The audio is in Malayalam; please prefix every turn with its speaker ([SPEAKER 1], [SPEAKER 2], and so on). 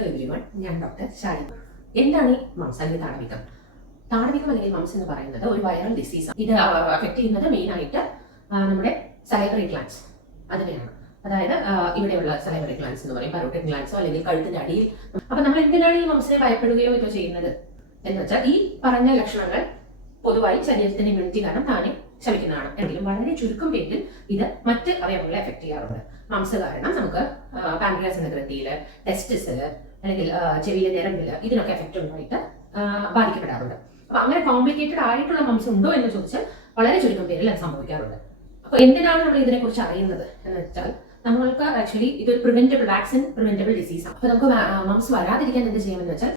[SPEAKER 1] എവരി വൺ ഞാൻ ഡോക്ടർ ഷാലി എന്താണ് മംസ് അല്ലെങ്കിൽ താടവികം? താടവികം അല്ലെങ്കിൽ മംസ് എന്ന് പറയുന്നത് ഒരു വൈറൽ ഡിസീസാണ് ഇത് അഫക്ട് ചെയ്യുന്നത് മെയിൻ ആയിട്ട് നമ്മുടെ സലൈബറി ഗ്ലാൻസ് അതിനെയാണ്. അതായത് ഇവിടെയുള്ള സലൈബറി ഗ്ലാൻസ് എന്ന് പറയും. പരോട്ടിൻ ഗ്ലാൻസോ അല്ലെങ്കിൽ കഴുത്തിന്റെ അടിയിൽ. അപ്പൊ നമ്മൾ എന്തിനാണ് ഈ മംസിനെ ഭയപ്പെടുകയോ ഇതോ ചെയ്യുന്നത്? എന്ന് വെച്ചാൽ ഈ പറഞ്ഞ ലക്ഷണങ്ങൾ പൊതുവായി ശരീരത്തിന്റെ ഇമ്മ്യൂണിറ്റി കാരണം താനെ ശമിക്കുന്നതാണ് എങ്കിലും വളരെ ചുരുക്കം പേരിൽ ഇത് മറ്റ് അവയവങ്ങളെ എഫക്ട് ചെയ്യാറുണ്ട്. മംസ് കാരണം നമുക്ക് പാൻക്രിയാസ് എന്ന ഗ്രന്ഥിയിൽ ടെസ്റ്റിസിൽ അല്ലെങ്കിൽ ചെവിയിലെ ഞരമ്പിൽ ഇതിനൊക്കെ എഫക്റ്റ് ഉണ്ടായിട്ട് ബാധിക്കപ്പെടാറുണ്ട്. അപ്പൊ അങ്ങനെ കോംപ്ലിക്കേറ്റഡ് ആയിട്ടുള്ള മംസ് ഉണ്ടോ എന്ന് ചോദിച്ചാൽ വളരെ ചുരുക്കം പേരിൽ അത് സംഭവിക്കാറുണ്ട്. അപ്പൊ എന്തിനാണ് നമ്മൾ ഇതിനെ കുറിച്ച് അറിയുന്നത് എന്ന് വെച്ചാൽ നമ്മൾക്ക് ആക്ച്വലി ഇതൊരു പ്രിവെന്റബിൾ വാക്സിൻ പ്രിവെന്റബിൾ ആണ്. അപ്പൊ നമുക്ക് മംസ് വരാതിരിക്കാൻ എന്ത് ചെയ്യുമെന്ന് വെച്ചാൽ